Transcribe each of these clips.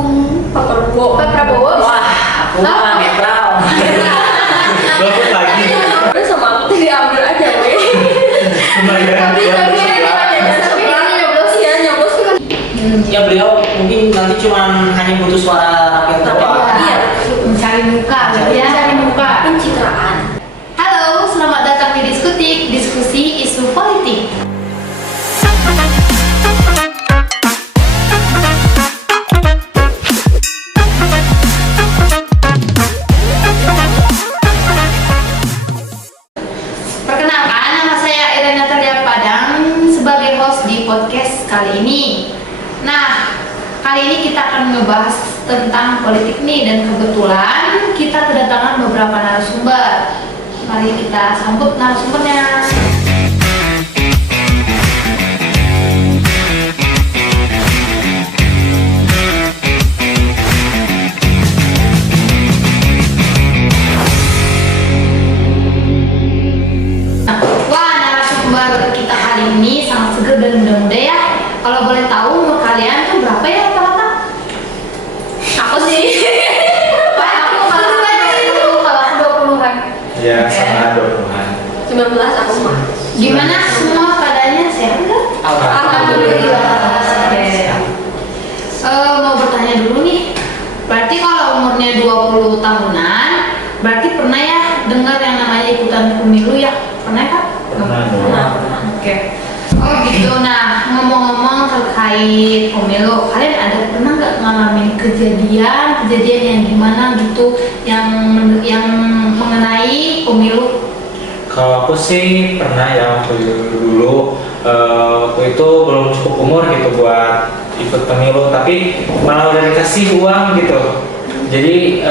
mendukung Pak Prabowo. Wah, aku mah netral. Dapat lagi. Udah sama aku diambil aja weh. Tapi nyoblos ya, nyoblos kan. Ya beliau mungkin nanti cuma hanya butuh suara rakyat doang. Iya, mencari muka, mencari muka. pencitraan. Halo, selamat datang di Diskutik, diskusi isu politik. Perkenalkan, nama saya Irena Natalia Padang sebagai host di podcast kali ini. Nah, kali ini kita akan ngebahas tentang politik nih, dan kebetulan kita kedatangan beberapa narasumber. Mari kita sambut narasumbernya. Wah, narasumber kita kali ini sangat seger dan muda-muda ya. Kalau boleh tahu umur kalian tuh berapa ya rata-rata? Aku sih. Aku kalau 20-an. Ya, sama 20-an. 19 aku mah. Gimana semua keadaannya, sehat nggak? Alhamdulillah. Oke. Mau bertanya dulu nih. Berarti kalau umurnya 20 tahunan, berarti pernah ya dengar yang namanya ikutan pemilu ya? Pernah kan? Pernah dong. Oke. Oh gitu. Nah, ngomong-ngomong terkait pemilu, kalian ada pernah nggak ngalamin kejadian yang gimana gitu, yang mengenai pemilu? Kalau aku sih pernah ya waktu dulu waktu itu belum cukup umur gitu buat ikut pemilu, tapi malah udah dikasih uang gitu. Jadi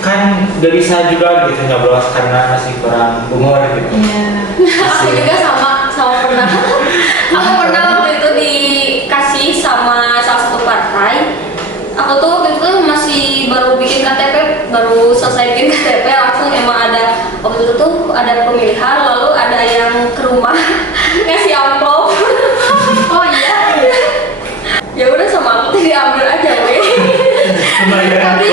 kan gak bisa juga gitu nyoblos karena masih kurang umur gitu. Iya. Aku juga sama pernah. Aku pernah waktu itu dikasih sama salah satu partai. Aku tuh waktu itu masih baru bikin KTP, baru selesai bikin KTP, langsung emang ada waktu itu tuh ada pemilihan, lalu ada yang ke rumah ngasih amplop. Oh iya. Ya udah sama aku diambil aja weh. Tapi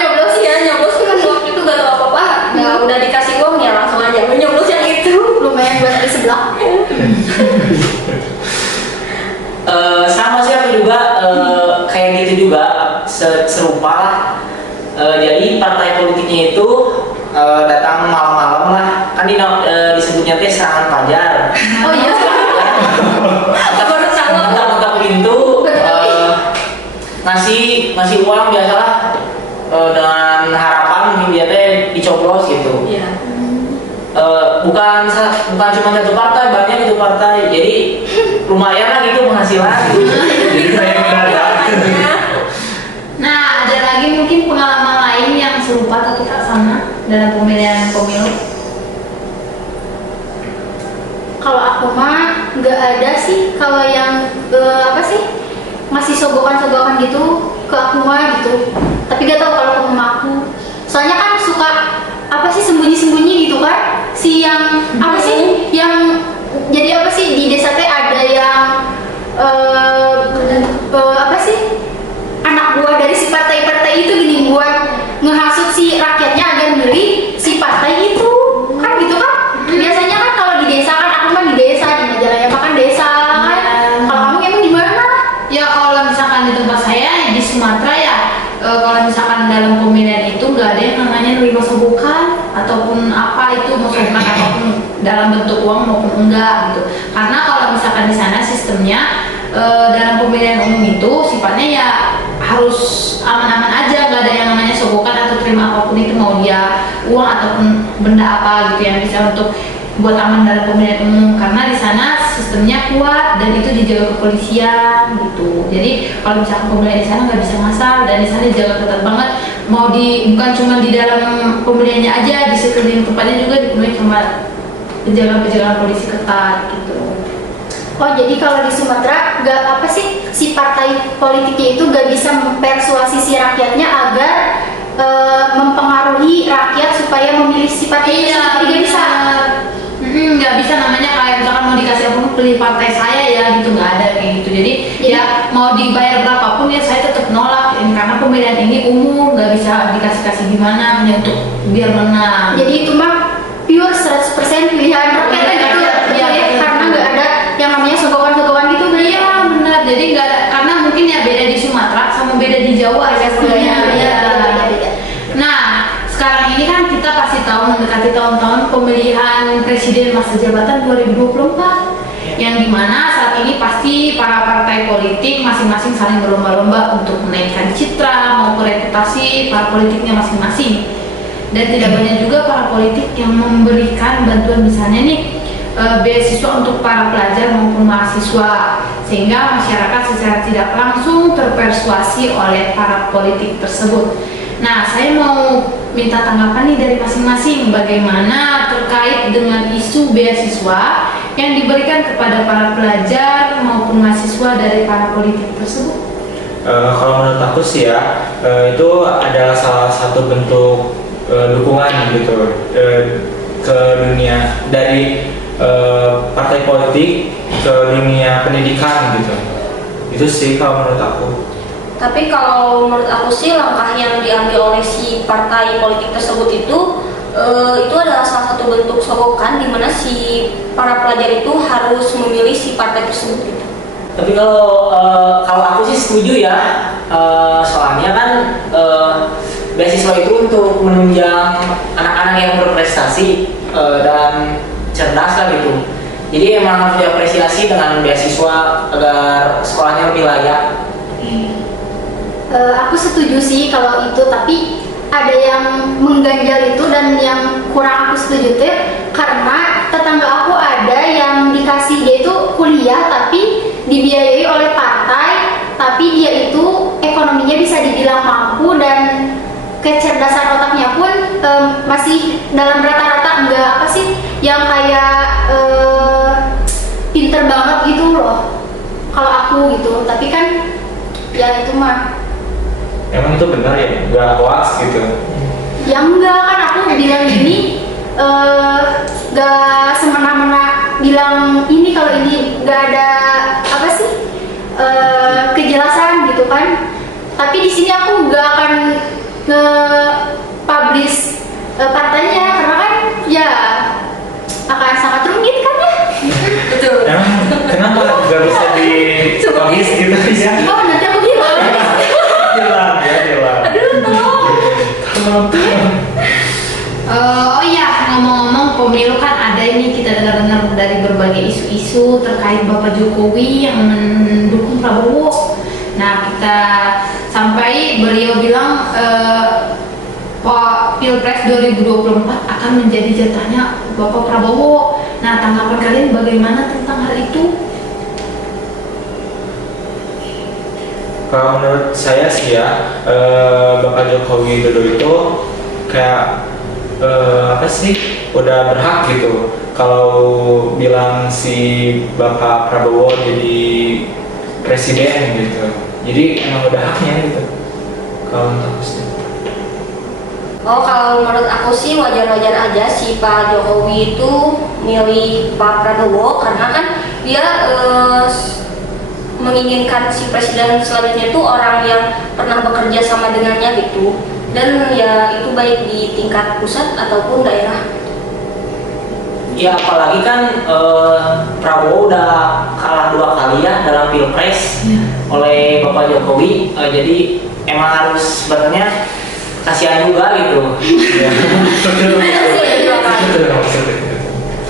nyoblos ya, nyoblos kan waktu itu gak tau apa-apa. Nah, udah dikasih uang ya langsung aja nyoblos yang itu. Lumayan buat di sebelah. Sama sih aku juga kayak gitu juga serupa lah. Jadi partai politiknya itu datang malam-malam lah, kan disebutnya teh serangan fajar. Oh iya. Baru tahu. Ketok pintu, ngasih uang biasalah, dengan harapan mungkin dia teh dicoblos gitu. Iya. Bukan cuma satu partai, banyak itu partai, jadi lumayan lah gitu penghasilan. Jadi kayak mendadak. Nah, ada lagi mungkin pengalaman lain yang serupa tapi tak sama dalam pemilihan pemilu. Kalau aku mah nggak ada sih. Kalau yang apa sih masih sogokan gitu ke aku mah gitu. Tapi gak tahu kalau ke mama aku. Soalnya kan suka apa sih sembunyi-sembunyi gitu kan. Si yang apa sih yang jadi apa sih di desa teh ada yang apa sih anak buah dari si partai-partai itu gini buat ngehasut si rakyatnya agar milih si partai itu kan gitu kan. Biasanya kan kalau di desa kan aku mah di desa di Majalaya makan desa kan. Kalau kamu emang di mana? Ya kalau misalkan di tempat saya di Sumatera ya, kalau misalkan dalam pemilihan itu nggak ada yang namanya nerima sogokan ataupun apa itu, mau sogokan apapun dalam bentuk uang maupun enggak gitu. Karena kalau misalkan di sana sistemnya dalam pemilihan umum itu sifatnya ya harus aman-aman aja, nggak ada yang namanya sogokan atau terima apapun itu, mau dia uang ataupun benda apa gitu yang bisa untuk buat aman dalam pemilihan umum, karena di sana sistemnya kuat dan itu dijaga kepolisian gitu. Jadi kalau misalkan pemilihan di sana nggak bisa ngasal, dan di sana dijaga ketat banget. Mau bukan cuma di dalam pemilihannya aja, di sekeliling tempatnya juga dipenuhi sama penjagaan polisi ketat gitu. Oh jadi kalau di Sumatera nggak apa sih si partai politiknya itu nggak bisa mempersuasi si rakyatnya agar mempengaruhi rakyat supaya memilih si partai itu. Nggak bisa. Nggak bisa, namanya kayak misalkan mau dikasih apa pilih partai saya ya gitu, nggak ada kayak gitu. Jadi ya mau dibayar berapapun ya saya tetap nolak karena pemilihan ini umum, nggak bisa dikasih gimana hanya untuk biar menang. Jadi itu mah pure 100% pilihan rakyat gitu Iya, ya, karena nggak ada yang namanya sogokan-sogokan gitu. Iya benar, jadi nggak ada, karena mungkin ya beda di Sumatera sama beda di Jawa ya budayanya. Iya, Iya. beda. Nah sekarang ini kan kita pasti tahu mendekati tahun-tahun pemilihan presiden masa jabatan 2024 yang dimana saat ini pasti para partai politik masing-masing saling berlomba-lomba untuk menaikkan citra maupun reputasi para politiknya masing-masing. Dan tidak banyak juga para politik yang memberikan bantuan misalnya nih beasiswa untuk para pelajar maupun mahasiswa, sehingga masyarakat secara tidak langsung terpersuasi oleh para politik tersebut. Nah, saya mau minta tanggapan nih dari masing-masing bagaimana terkait dengan isu beasiswa yang diberikan kepada para pelajar maupun mahasiswa dari para politik tersebut. Kalau menurut aku sih ya, itu adalah salah satu bentuk dukungan gitu ke dunia dari partai politik ke dunia pendidikan gitu. Itu sih kalau menurut aku. Tapi kalau menurut aku sih langkah yang diambil oleh si partai politik tersebut itu adalah salah satu bentuk sogokan di mana si para pelajar itu harus memilih si partai tersebut gitu. Tapi kalau aku sih setuju ya, soalnya kan beasiswa itu untuk menunjang anak-anak yang berprestasi dan cerdas lah gitu. Jadi emang harus diapresiasi dengan beasiswa agar sekolahnya lebih layak. Aku setuju sih kalau itu, tapi ada yang mengganjal itu dan yang kurang aku setuju tuh karena tetangga aku ada yang dikasih dia itu kuliah tapi dibiayai oleh partai, tapi dia itu ekonominya bisa dibilang mampu dan kecerdasan otaknya pun masih dalam rata-rata, enggak apa sih yang kayak pinter banget gitu loh kalau aku gitu. Tapi kan ya itu mah Emang itu benar ya, nggak hoax gitu? ya enggak, kan aku bilang gini gak semena-mena bilang ini kalau ini gak ada apa sih kejelasan gitu kan. Tapi di sini aku gak akan nge-publish partainya karena kan ya akan sangat rumit kan ya. Betul. Emang kenapa nggak bisa di-publish gitu ya? Oh nanti aku bilang. Hilang ya, hilang. Oh iya, ngomong-ngomong pemilu kan ada ini kita dengar-dengar dari berbagai isu-isu terkait Bapak Jokowi yang mendukung Prabowo. Nah kita sampai beliau bilang Pilpres 2024 akan menjadi jatahnya Bapak Prabowo. Nah tanggapan kalian bagaimana tentang hal itu? Kalau menurut saya sih ya, Bapak Joko Widodo itu kayak apa sih, udah berhak gitu kalau bilang si Bapak Prabowo jadi presiden gitu. Jadi emang udah haknya gitu. Kalau menurut aku sih. Oh, kalau menurut aku sih wajar-wajar aja si Pak Jokowi itu milih Pak Prabowo karena kan dia menginginkan si presiden selanjutnya itu orang yang pernah bekerja sama dengannya gitu, dan ya itu baik di tingkat pusat ataupun daerah. Ya apalagi kan Prabowo udah kalah 2 kali ya dalam Pilpres oleh Bapak Jokowi, jadi emang harus sebenarnya kasihan juga gitu. Ya.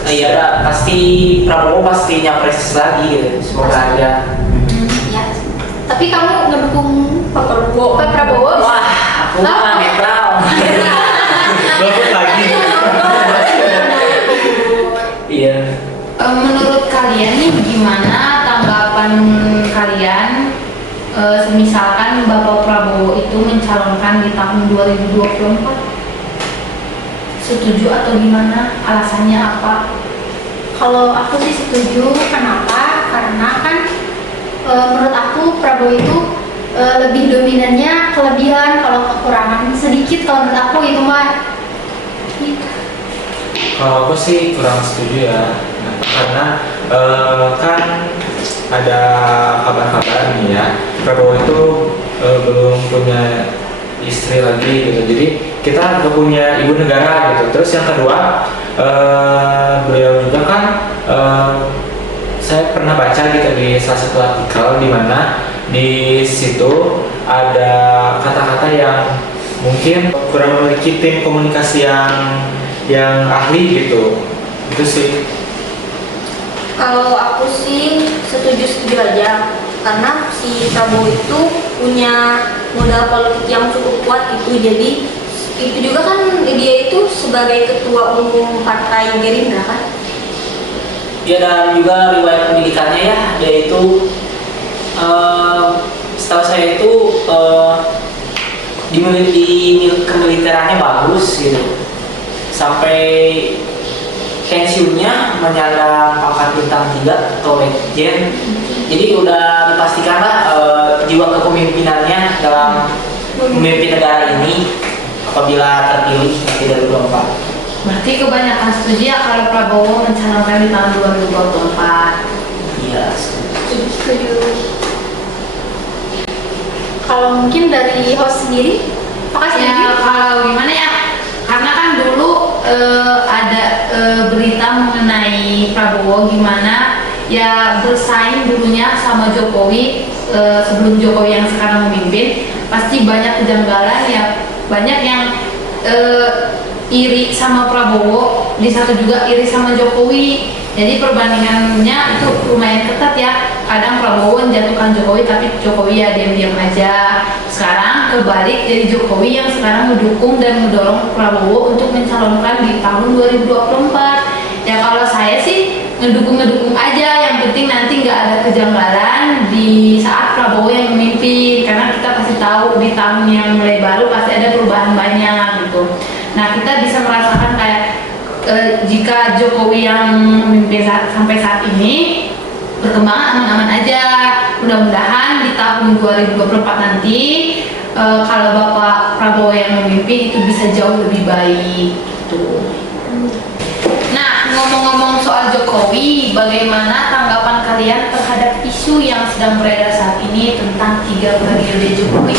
Iya, pasti Prabowo pasti nyapres lagi gitu. Semoga aja. Ya. Tapi kamu ngedukung Pak Prabowo. Pak Prabowo? Wah, aku mah netral. Bagus lagi. Iya. Menurut kalian nih gimana tanggapan kalian misalkan Bapak Prabowo itu mencalonkan di tahun 2024? Setuju atau gimana? Alasannya apa? Kalau aku sih setuju. Kenapa? Karena kan menurut aku Prabowo itu lebih dominannya kelebihan, kalau kekurangan sedikit. Kalau menurut aku itu mah gitu. Kalau aku sih kurang setuju ya, karena kan ada kabar-kabar nih ya, Prabowo itu belum punya istri lagi gitu. Jadi kita nggak punya ibu negara gitu. Terus yang kedua, beliau juga kan saya pernah baca gitu di salah satu artikel di mana di situ ada kata-kata yang mungkin kurang memiliki tim komunikasi yang ahli gitu. Itu sih. Kalau aku sih setuju aja, karena si Prabowo itu punya modal politik yang cukup kuat gitu. Jadi itu juga kan dia itu sebagai ketua umum partai Gerindra kan. Ya, dan juga riwayat pendidikannya ya, dia itu setahu saya itu di kemiliterannya bagus gitu, sampai pensiunnya menyandang pangkat bintang 3 atau legend. Jadi udah dipastikan lah jiwa kepemimpinannya dalam memimpin negara ini apabila terpilih nanti 2024. Berarti kebanyakan setuju ya kalau Prabowo mencalonkan di tahun 2024. Iya. Setuju. Kalau mungkin dari host sendiri, apakah setuju? Ya kalau gimana ya? Karena kan dulu ada berita mengenai Prabowo gimana ya bersaing dulunya sama Jokowi sebelum Jokowi yang sekarang memimpin, pasti banyak kejanggalan ya, banyak yang iri sama Prabowo, di satu juga iri sama Jokowi. Jadi perbandingannya itu lumayan ketat ya. Kadang Prabowo menjatuhkan Jokowi, tapi Jokowi ya diam-diam aja. Sekarang kebalik, jadi Jokowi yang sekarang mendukung dan mendorong Prabowo untuk mencalonkan di tahun 2024. Ya kalau saya sih ngedukung aja, yang penting nanti nggak ada kejanggalan di saat Prabowo yang memimpin, karena kita pasti tahu di tahun yang mulai baru pasti ada perubahan banyak gitu. Nah kita bisa merasakan kayak jika Jokowi yang memimpin sampai saat ini berkembang aman-aman aja, mudah-mudahan di tahun 2024 nanti kalau Bapak Prabowo yang memimpin itu bisa jauh lebih baik gitu. Nah ngomong-ngomong soal Jokowi, bagaimana tanggapan kalian terhadap isu yang sedang beredar saat ini tentang 3 periode Jokowi?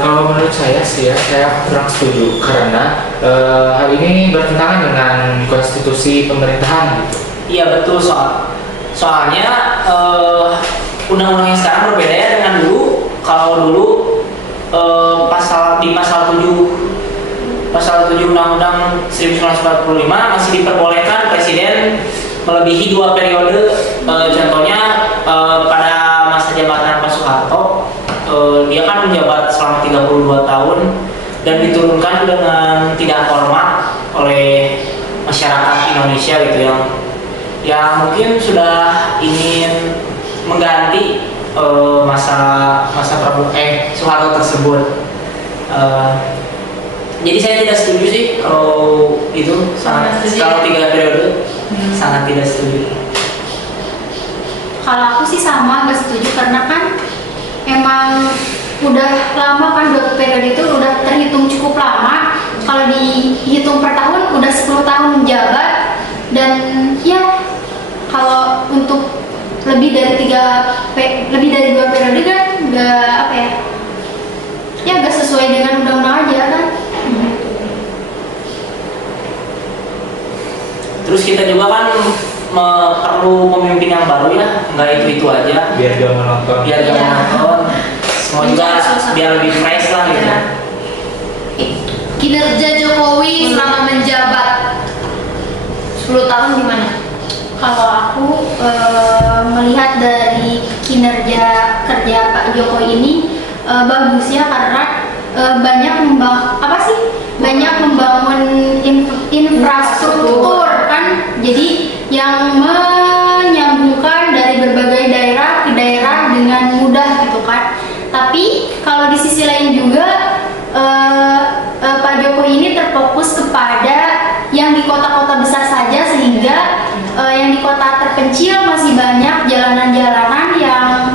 Kalau menurut saya sih ya, saya kurang setuju karena hal ini bertentangan dengan konstitusi pemerintahan gitu. Iya betul, soalnya undang-undang yang sekarang berbeda ya dengan dulu. Kalau dulu pasal 7 Undang-Undang 1945 masih diperbolehkan presiden melebihi 2 periode. Contohnya pada masa jabatan Pak Soeharto, dia kan menjabat selama 32 tahun dan diturunkan dengan tidak hormat oleh masyarakat Indonesia gitu, yang mungkin sudah ingin mengganti masa Soeharto tersebut. Jadi saya tidak setuju sih kalau itu, kalau 3 periode sangat tidak setuju. Kalau aku sih sama, nggak setuju, karena kan emang udah lama kan 2 periode itu udah terhitung cukup lama. Kalau dihitung per tahun udah 10 tahun menjabat, dan ya kalau untuk lebih dari 2 periode kan nggak apa ya nggak sesuai dengan undang-undang aja kan. Terus kita juga kan perlu pemimpin yang baru ya, nggak itu aja. Biar dia menonton. Biar dia menonton. Semua juga biar lebih fresh lah gitu. Kinerja Jokowi selama menjabat 10 tahun gimana? Kalau aku melihat dari kinerja kerja Pak Jokowi ini bagus ya, karena banyak membangun infrastruktur kan, jadi yang menyambungkan dari berbagai daerah ke daerah dengan mudah gitu kan. Tapi kalau di sisi lain juga Pak Jokowi ini terfokus kepada yang di kota-kota besar saja, sehingga yang di kota terpencil masih banyak jalanan-jalanan yang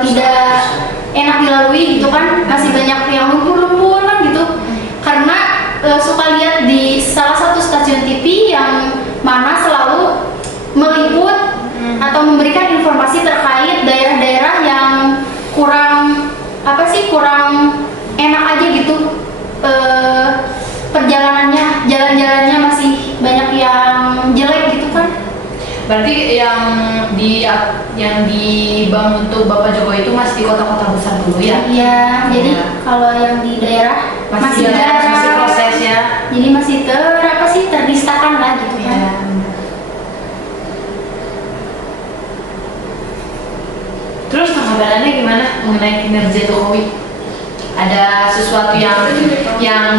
tidak enak dilalui gitu kan, masih banyak yang lumpur-lumpur kan gitu. Karena suka lihat di salah satu stasiun TV yang mana selalu meliput atau memberikan informasi Berarti yang dibangun untuk Bapak Jokowi itu masih di kota-kota besar dulu ya? Iya, jadi Iya. kalau yang di daerah Masih proses ya? jadi masih terdistakan lah gitu kan. Iya. Terus tanggapannya gimana mengenai kinerja Jokowi? Ada sesuatu yang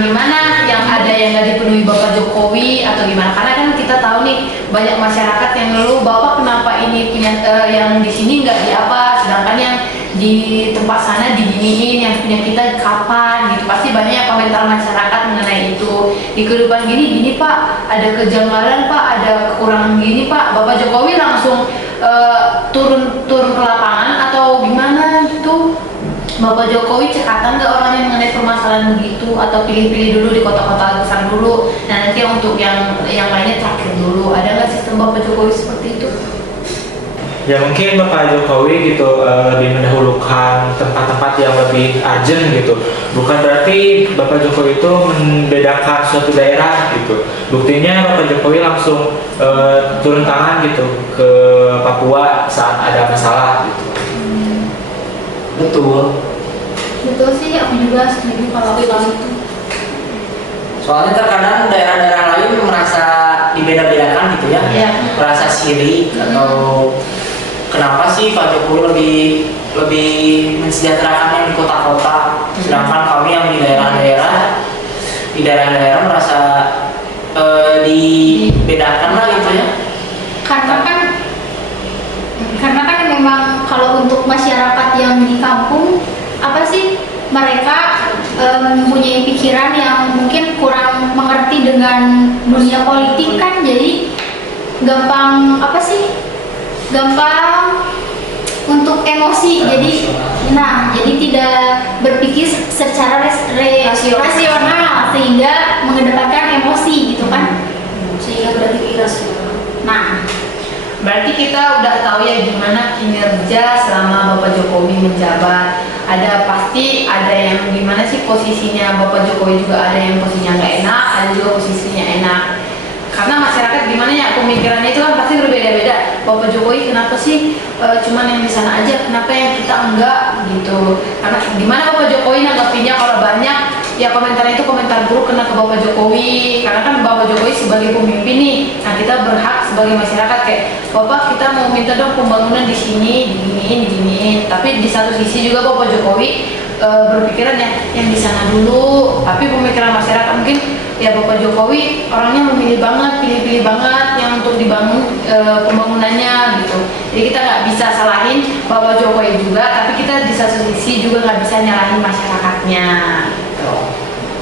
gimana, yang ada yang nggak dipenuhi Bapak Jokowi atau gimana? Karena kan kita tahu nih banyak masyarakat yang ngeluh Bapak kenapa ini punya yang di sini nggak di apa, sedangkan yang di tempat sana diginiin, yang punya kita kapan gitu. Pasti banyak komentar masyarakat mengenai itu. Di kehidupan gini Pak, ada kejanggalan Pak, ada kekurangan gini Pak. Bapak Jokowi langsung turun ke lapangan atau gimana gitu? Bapak Jokowi cekatan nggak orangnya mengenai permasalahan begitu, atau pilih-pilih dulu di kota-kota besar dulu, nah nanti untuk yang lainnya terakhir dulu? Ada nggak sistem Bapak Jokowi seperti itu? Ya mungkin Bapak Jokowi gitu lebih mendahulukan tempat-tempat yang lebih urgent gitu. Bukan berarti Bapak Jokowi itu membedakan suatu daerah gitu. Buktinya Bapak Jokowi langsung turun tangan gitu ke Papua saat ada masalah gitu. Betul sih, aku juga setuju kalau itu. Soalnya terkadang daerah-daerah lain merasa dibeda-bedakan gitu ya, Iya. merasa siri atau kenapa sih Pak Jokowi lebih mensejahterakannya di kota-kota, sedangkan kami yang di daerah-daerah merasa dibedakan lah gitu ya. Karena kan memang kalau untuk masyarakat yang di kampung apa sih, mereka mempunyai pikiran yang mungkin kurang mengerti dengan dunia politik kan, jadi gampang untuk emosi, jadi tidak berpikir secara rasional sehingga mengedepankan emosi gitu kan, sehingga berpikir rasional. Nah, Berarti kita udah tahu ya gimana kinerja selama Bapak Jokowi menjabat. Pasti ada yang gimana sih posisinya Bapak Jokowi, juga ada yang posisinya nggak enak, ada juga posisinya enak. Karena masyarakat gimana ya, pemikirannya itu kan pasti berbeda-beda. Bapak Jokowi kenapa sih cuman yang di sana aja, kenapa yang kita enggak gitu. Karena gimana Bapak Jokowi nanggapinnya, kalau banyak ya komentar itu komentar buruk kena ke Bapak Jokowi. Karena kan Bapak Jokowi sebagai pemimpin nih, nah kita berhak sebagai masyarakat kayak Bapak, kita mau minta dong pembangunan di sini, diginiin. Tapi di satu sisi juga Bapak Jokowi berpikiran ya yang di sana dulu. Tapi pemikiran masyarakat mungkin ya Bapak Jokowi orangnya memilih banget, pilih-pilih banget yang untuk dibangun pembangunannya gitu. Jadi kita nggak bisa salahin Bapak Jokowi juga, tapi kita di satu sisi juga nggak bisa nyalahin masyarakatnya gitu.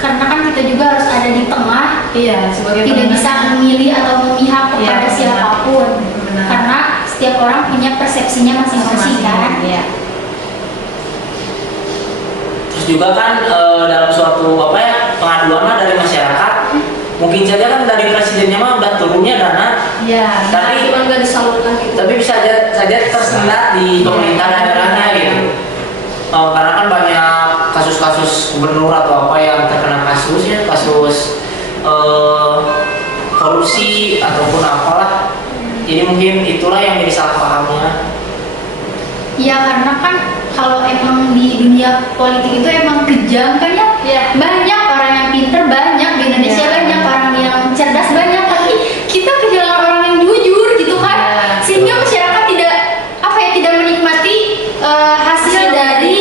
karena kan kita juga harus ada di tengah, Iya, sebagai tidak penengah. bisa memilih atau memihak kepada Iya, benar. siapapun. Benar. Karena setiap orang punya persepsinya masing-masing kan. Iya. Terus juga kan dalam suatu pengaduan lah dari masyarakat, mungkin saja kan dari presidennya mah udah turunnya dana, Iya. tapi Cuman nggak disalurkan gitu. tapi bisa saja tersendat di pemerintah daerahnya gitu. Karena kan banyak kasus-kasus gubernur atau apa yang terkena kasus korupsi ataupun apalah. Jadi mungkin itulah yang jadi salah pahamnya. Ya karena kan kalau emang di dunia politik itu emang kejam kan ya. Iya. Banyak orang yang pinter, banyak di Indonesia, Iya. banyak orang yang cerdas, banyak, tapi kita kehilangan orang yang jujur gitu kan. Iya, Sehingga betul. masyarakat tidak menikmati hasil dari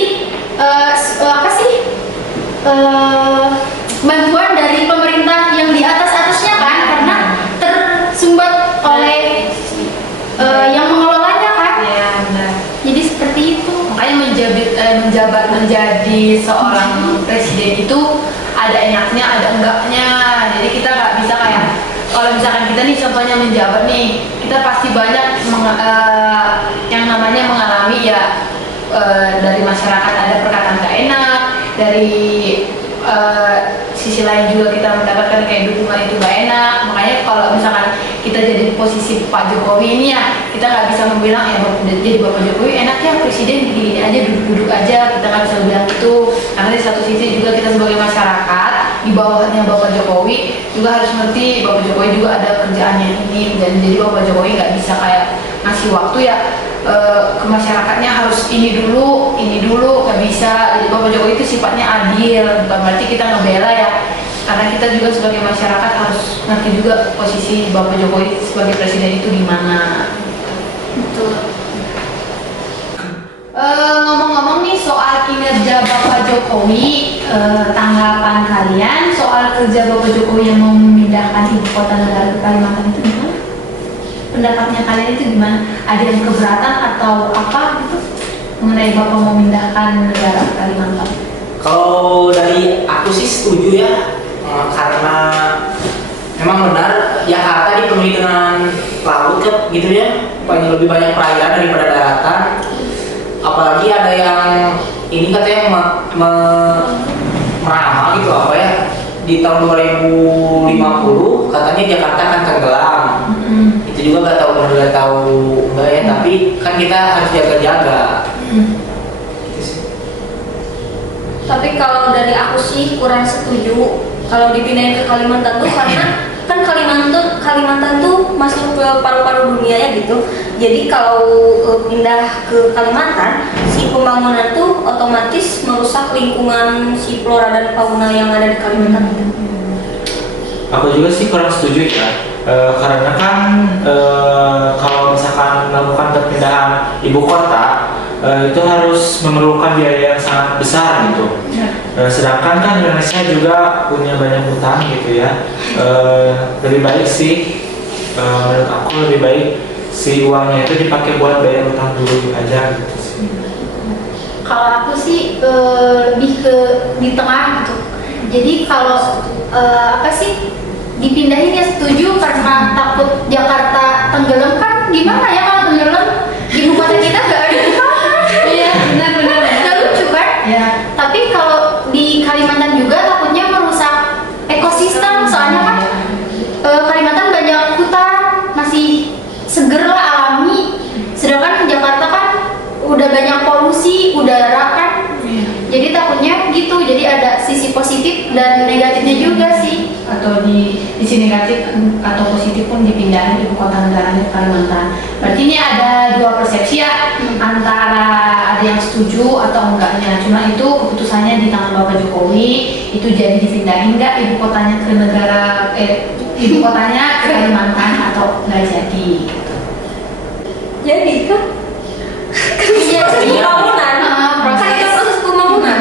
bantuan dari pemerintah yang di atasnya kan, karena tersumbat oleh yang mengelolanya kan. Iya, benar. Jadi seperti itu. Makanya menjabat menjadi seorang presiden itu ada enaknya, ada enggaknya. Jadi kita nggak bisa kayak kalau misalkan kita nih contohnya menjabat nih, kita pasti banyak yang namanya mengalami ya dari masyarakat ada perkataan nggak enak, dari sisi lain juga kita mendapatkan kayak dukungan itu nggak enak. Makanya kalau misalkan kita jadi posisi Pak Jokowi ini ya, kita nggak bisa membilang ya jadi Bapak Jokowi enak ya presiden gini aja, duduk-duduk aja, kita nggak bisa bilang itu. Karena di satu sisi juga kita sebagai masyarakat di bawahnya Bapak Jokowi juga harus ngerti Bapak Jokowi juga ada kerjaannya ini, dan jadi Bapak Jokowi nggak bisa kayak ngasih waktu ya ke masyarakatnya harus ini dulu nggak bisa. Jadi Bapak Jokowi itu sifatnya adil, bukan berarti kita ngebela ya, karena kita juga sebagai masyarakat harus ngerti juga posisi Bapak Jokowi sebagai presiden itu di mana. Betul. Ngomong-ngomong nih soal kinerja Bapak Jokowi, tanggapan kalian soal kerja Bapak Jokowi yang mau memindahkan ibu kota negara ke Kalimantan itu gimana? Pendapatnya kalian itu gimana? Ada yang keberatan atau apa gitu mengenai Bapak mau memindahkan negara ke Kalimantan? Kalau dari aku sih setuju ya, karena memang benar Jakarta dipenuhi dengan laut kan gitu ya, lebih banyak perairan daripada daratan. Apalagi ada yang ini katanya meramal gitu apa ya, di tahun 2050 katanya Jakarta akan tenggelam. Itu juga nggak tahu enggak ya, tapi kan kita harus jaga-jaga. Gitu sih. Tapi kalau dari aku sih kurang setuju kalau dipindahin ke Kalimantan tuh, karena kan Kalimantan tuh masuk ke paru-paru dunia ya gitu. Jadi kalau pindah ke Kalimantan, si pembangunan tuh otomatis merusak lingkungan si flora dan fauna yang ada di Kalimantan itu. Aku juga sih kurang setuju ya, karena kan kalau misalkan melakukan perpindahan ibu kota itu harus memerlukan biaya yang sangat besar gitu. Sedangkan kan Indonesia juga punya banyak hutang gitu ya. Lebih baik sih, menurut aku lebih baik si uangnya itu dipakai buat bayar hutang dulu aja gitu sih. Kalau aku sih lebih ke di tengah gitu. Jadi kalau apa sih dipindahin ya setuju, karena takut Jakarta tenggelam. Kan gimana ya kalau tenggelam, ibu kota kita nggak ada di sana. Iya, benar. Nggak lucu kan? Ya. Tapi kalau di Kalimantan juga takutnya merusak ekosistem, soalnya kan Kalimantan banyak hutan, masih seger lah alami. Sedangkan Jakarta kan udah banyak polusi udara kan. Jadi takutnya gitu. Jadi ada sisi positif dan negatifnya juga sih. Atau di sisi negatif atau positif pun dipindahin ibu kota negaranya ke Kalimantan. Berarti ini ada dua persepsi ya, antara ada yang setuju atau enggaknya. Cuma itu keputusannya di tangan Bapak Jokowi, itu jadi dipindahin enggak ibu kotanya ke ibu kotanya ke Kalimantan atau enggak jadi. Jadi kan Iya, proses iya. pembangunan, Proses. kan itu proses pembangunan.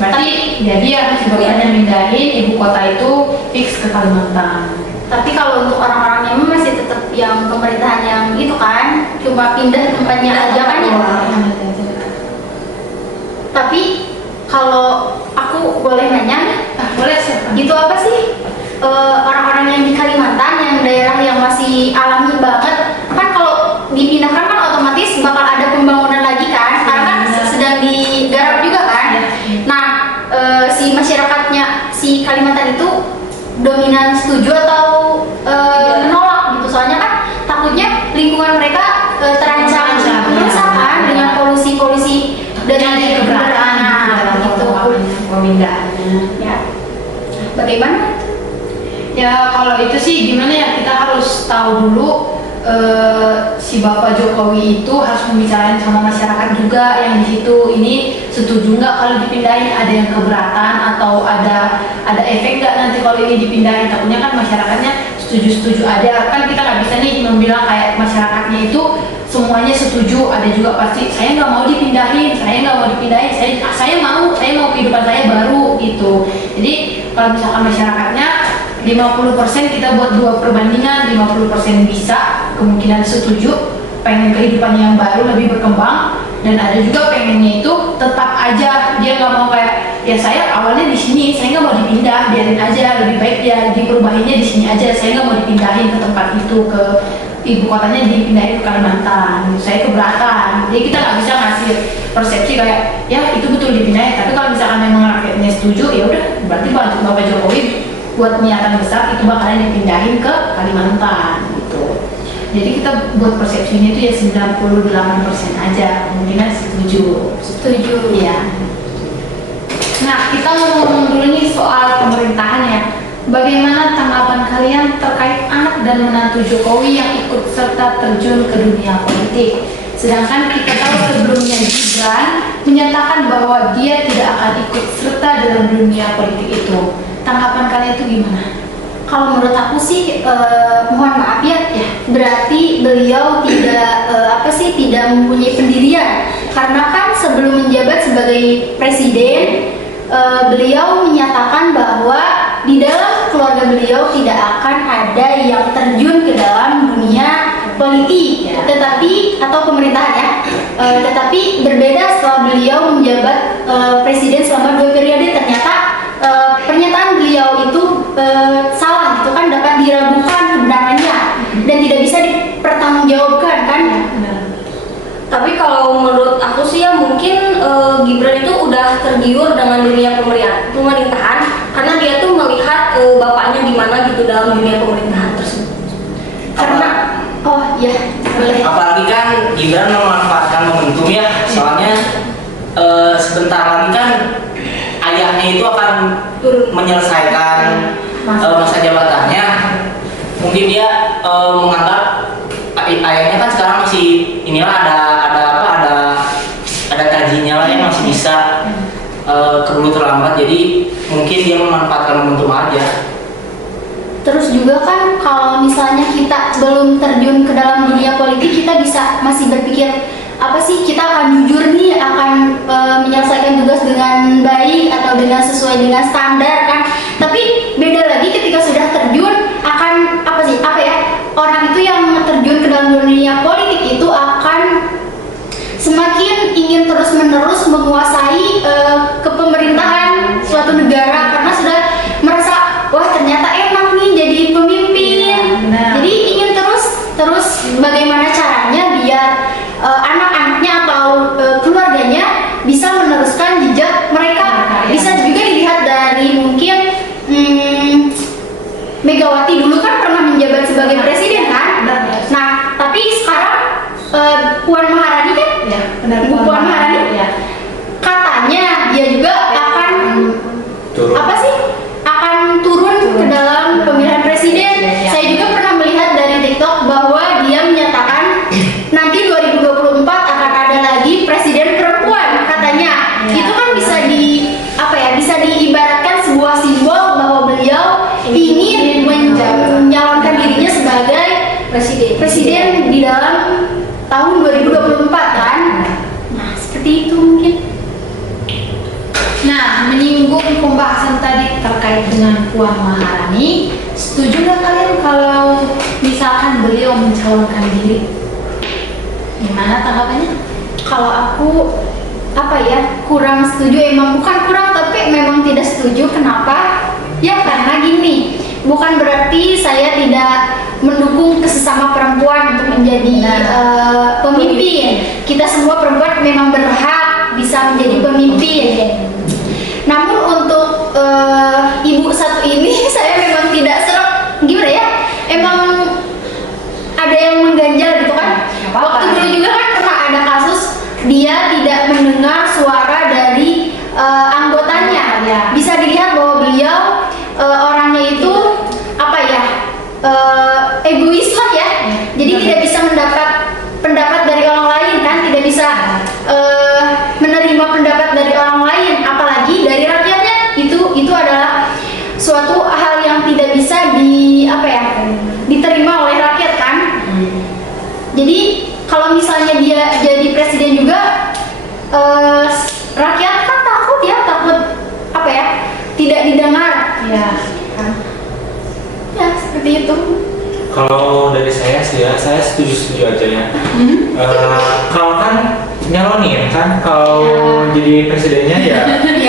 Berarti jadi ya sebabnya mindahin ibu kota itu fix ke Kalimantan. Tapi kalau untuk orang-orang yang masih tetap yang pemerintahan yang itu kan, cuma pindah tempatnya aja kan ya. Tapi kalau aku boleh nanya, Boleh siapa? itu apa sih orang-orang yang di Kalimantan, yang daerah yang masih alami banget, kan kalau dipindahkan kan otomatis bakal ada pembangunan lagi kan, karena kan sedang digarap juga kan. Nah, si masyarakatnya si Kalimantan itu dominan setuju atau menolak gitu, soalnya kan takutnya lingkungan mereka terancam rusak kan dengan polusi-polusi dari keberatan gitu. pemindahannya. Ya, bagaimana? Ya kalau itu sih gimana ya, kita harus tahu dulu si Bapak Jokowi itu harus membicarain sama masyarakat juga yang di situ ini setuju nggak kalau dipindahin, ada yang keberatan atau ada efek nggak nanti kalau ini dipindahin. Takutnya kan masyarakatnya setuju aja kan, kita nggak bisa nih membilang kayak masyarakatnya itu semuanya setuju. Ada juga pasti saya nggak mau dipindahin, saya mau kehidupan saya baru gitu. Jadi kalau misalkan masyarakatnya 50% kita buat dua perbandingan, 50% bisa kemungkinan setuju pengen kehidupannya yang baru lebih berkembang, dan ada juga pengennya itu tetap aja dia nggak mau kayak ya saya awalnya di sini, saya nggak mau dipindah, biarin aja, lebih baik dia diperubahinnya di sini aja, saya nggak mau dipindahin ke tempat itu, ke ibu kotanya dipindahin ke Kalimantan, saya keberatan. Jadi kita nggak bisa ngasih persepsi kayak ya itu betul dipindahin, tapi kalau misalkan memang rakyatnya setuju ya udah, berarti Bapak Jokowi buat niatan besar itu bakalan dipindahin ke Kalimantan gitu. Jadi kita buat persepsinya itu ya 98% aja, kemungkinan setuju. Setuju. Iya. Nah, kita ngomong dulu nih soal pemerintahan ya. Bagaimana tanggapan kalian terkait anak dan menantu Jokowi yang ikut serta terjun ke dunia politik? Sedangkan kita tahu sebelumnya Gibran menyatakan bahwa dia tidak akan ikut serta dalam dunia politik itu. Tanggapan kalian itu gimana? Kalau menurut aku sih, mohon maaf ya, berarti beliau tidak mempunyai pendirian. Karena kan sebelum menjabat sebagai presiden, beliau menyatakan bahwa di dalam keluarga beliau tidak akan ada yang terjun ke dalam dunia politik, atau pemerintahan ya. Tetapi berbeda setelah beliau menjabat presiden selama 2 periode, ternyata pernyataan beliau itu salah gitu kan, dapat diragukan kebenarannya dan tidak bisa dipertanggungjawabkan kan. Tapi kalau menurut aku sih ya mungkin Gibran itu udah tergiur dengan dunia pemerintahan karena dia tuh melihat bapaknya gimana gitu dalam dunia pemerintahan tersebut. Karena ya boleh. Apalagi kan Gibran memanfaatkan momentum ya, soalnya sebentar lagi kan ayahnya itu akan menyelesaikan masa jabatannya. Mungkin dia menganggap ayahnya kan sekarang masih ada gajinya lah ya, masih bisa keburu terlambat, jadi mungkin dia memanfaatkan momentum aja. Terus juga kan kalau misalnya kita belum terjun ke dalam dunia politik, kita masih berpikir apa sih, kita akan jujur nih, akan menyelesaikan tugas dengan baik atau dengan sesuai dengan standar kan. Tapi beda lagi ketika sudah terjun, akan orang itu yang terjun ke dalam dunia politik itu akan semakin ingin terus-menerus menguasai kepemerintahan suatu negara karena sudah merasa wah ternyata enak nih jadi pemimpin. Jadi ingin terus bagaimana caranya biar anak-anaknya atau keluarganya bisa meneruskan jejak mereka. Bisa juga dilihat dari mungkin Megawati dulu kan pernah menjabat sebagai presiden kan. Nah, tapi sekarang Puan Maharani kan, Bu Puan Maharani, katanya dia juga akan akan turun ke dalam pemilihan presiden. Saya juga pernah melihat dari TikTok bahwa dia menyatakan nanti 2024 akan ada lagi presiden perempuan katanya. Itu kan bisa diibaratkan sebuah simbol bahwa beliau ingin menyalonkan dirinya sebagai presiden di dalam tahun 2024 kan. Nah, seperti itu mungkin. Nah, menyinggung pembahasan tadi terkait dengan Puan Maharani, setuju nggak kalian kalau misalkan beliau mencalonkan diri? Gimana tanggapannya? Kalau aku kurang setuju, bukan kurang tapi memang tidak setuju. Kenapa? Ya karena gini, bukan berarti saya tidak mendukung kesesama perempuan untuk menjadi pemimpin. Kita semua perempuan memang berhak bisa menjadi pemimpin. Namun untuk ibu satu ini saya memang tidak serap, gimana ya? Emang ada yang mengganjal gitu kan? Waktu dulu juga kan pernah ada kasus dia tidak mendengar suara dari anggotanya. Bisa dilihat bahwa beliau orangnya itu egois lah ya. Jadi tidak bisa mendapat pendapat dari orang lain kan, tidak bisa menerima pendapat dari orang lain, apalagi dari rakyatnya. Itu adalah suatu hal yang tidak bisa diterima oleh rakyat kan. Jadi kalau misalnya dia jadi presiden juga, rakyat kan takut tidak didengar. Ya seperti itu. Kalau dari saya sih ya, saya setuju aja ya. Kalau kan nyalonin kan, kalau jadi presidennya ya gitu.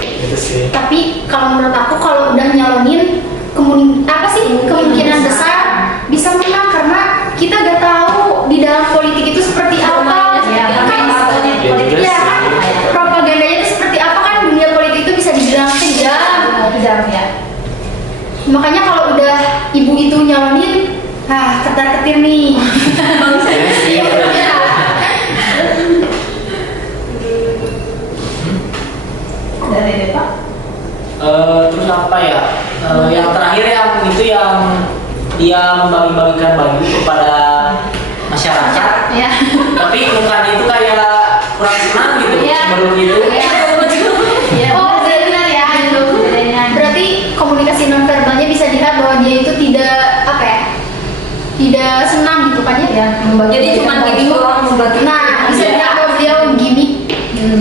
Gitu sih. Tapi kalau menurut aku kalau udah nyalonin kemungkinan besar bisa menang karena kita gak tahu di dalam politik itu seperti apa. Propagandanya itu seperti apa kan, dunia politik itu bisa dibilang kejam ya. Makanya kalau udah ibu itu nyalonin, ketar-ketir nih. membagi-bagikan baju kepada masyarakat, Ya. tapi mukanya itu kayak kurang senang gitu, Iya. baru gitu. Ya. Ya, Oh, benar ya itu bedanya. Berarti komunikasi nonverbalnya bisa dilihat bahwa dia itu tidak apa ya? Tidak senang gitu kan ya? Ya, membagi- Jadi cuma gini doang membagi. Nah, bisa dilihat bahwa dia gimmick.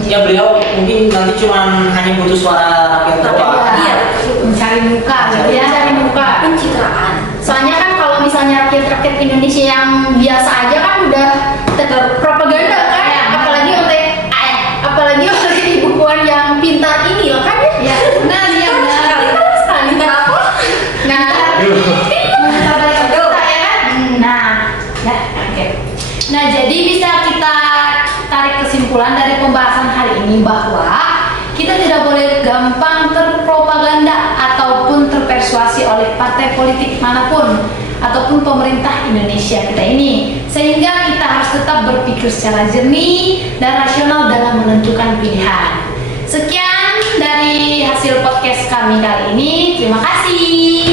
Ya beliau mungkin nanti cuma hanya butuh suara rakyat doang. Iya. Mencari muka gitu ya. Mencari muka. Pencitraan. Soalnya kan kalau misalnya rakyat-rakyat Indonesia yang biasa aja kan udah terpropaganda kan, Ya. apalagi oleh ibu puan yang pintar ini loh kan ya. Ya, benar ya benar. Sekali. Kenapa? Nah, Memutar balik ke kita ya kan? Nah, ya, oke. Nah, jadi bisa kita tarik kesimpulan dari pembahasan hari ini bahwa kita tidak boleh gampang terpropaganda ataupun terpersuasi oleh partai politik manapun ataupun pemerintah Indonesia kita ini, sehingga kita harus tetap berpikir secara jernih dan rasional dalam menentukan pilihan. Sekian dari hasil podcast kami kali ini. Terima kasih.